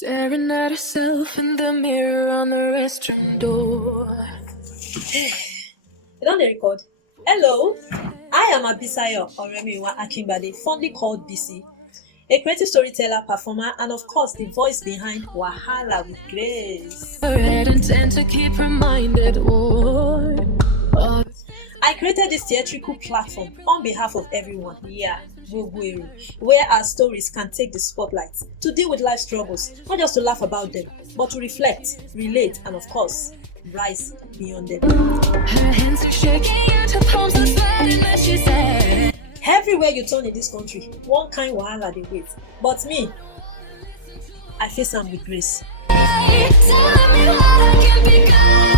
Staring at herself in the mirror on the restaurant door. You don't record. Hello, I am Abisayo Oremiwa Akimbade, fondly called Bissy, a creative storyteller, performer, and of course the voice behind Wahala with Grace. Red intent to keep reminded. I created this theatrical platform on behalf of everyone, where our stories can take the spotlight to deal with life struggles, not just to laugh about them, but to reflect, relate, and of course, rise beyond them. Her hands are shaking and her palms are sweating as she said, Everywhere you turn in this country, one kind wahala dey wait. But me, I face am with grace. "Hey, tell me what I can become."